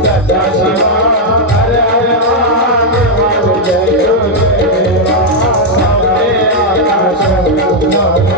Thank you.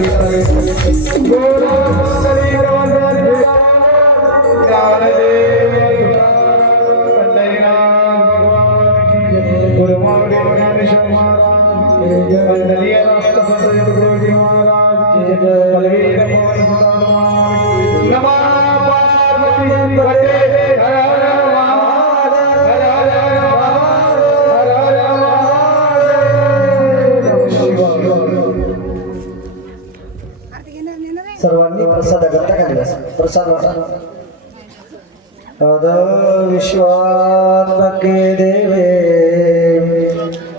सर्वांनी प्रसाद करता खाली बस प्रसाद वाटा अद विश्वात्मके देवे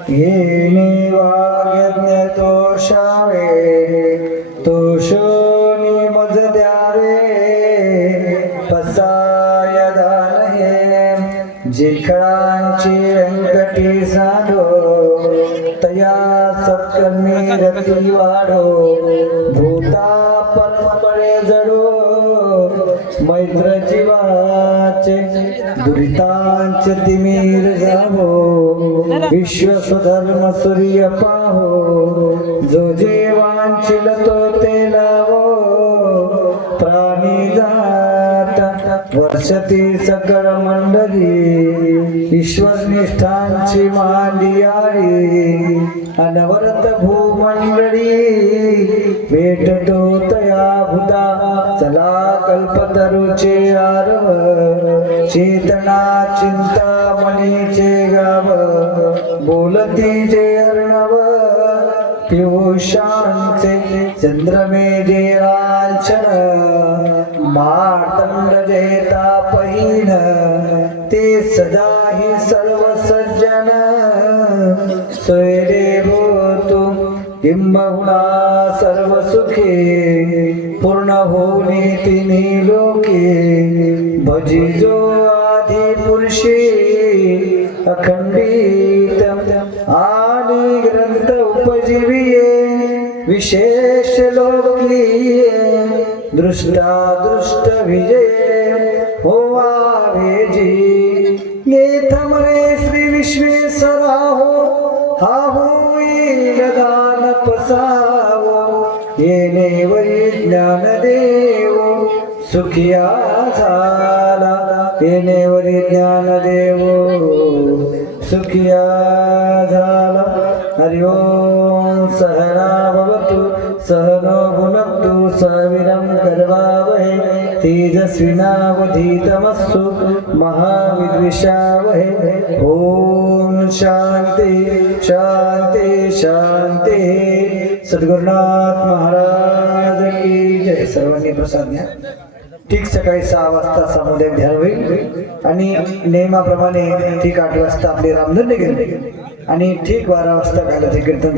येणी वाग्यज्ञ तोषावे तोषोनी मज द्यावे पसाय दानहे जिखळांची रंग व्यंकटी साधो तया सत्कर्मी रती वाढो. भूता परस्परे जडो मैत्र जीवाचे दुरितांचे तिमीर जावो. विश्व सुधर्म सूर्य पाहो जो जेवांचिल तो ते लावो. प्रा वर्षती सकळ मंडळी ईश्वर निष्ठांची मांडियाळी अनवरत भूमंडळी भेटतो तया भूता. चला कल्पतरुचे आरव चेतना चिंता मनीचे गाव. बोलती जे अर्णव पियुषांचे चंद्रमे जे लांछन मार्तंड जेता पहिन ते सदाही सर्व सज्जन सोयरे तू किंबहुना सर्व सुखे पूर्ण होणे तिन्ही लोके. भजिजो आधी पुरुषी अखंडित आणि ग्रंथ उपजीविये. विशेष लोकीये दृष्टा दृष्ट विजय होवा भेजी येथ म्हणे श्री विश्वेश्वरा हो हा होईल दान पसावो. येणे वै ज्ञान देव सुखिया झाला. येणे वरी ज्ञान देव सुखिया झाला. हरिओम सहना भवतु. सहनो भुनक्तु सविरं गर्वावहे तेजस्विनावधीतमस्तु महाविद्विषावहे। ॐ शान्ति शान्ति शान्ति। सद्गुरुनाथ महाराज की जय। सर्वांनी प्रसाद घ्या. ठीक सकाळी सहा वाजता समुदाय ध्यान होईल. आणि नियमाप्रमाणे ठीक आठ वाजता आपले रामधन गेले आणि ठीक बारा वाजता घालत हे कीर्तन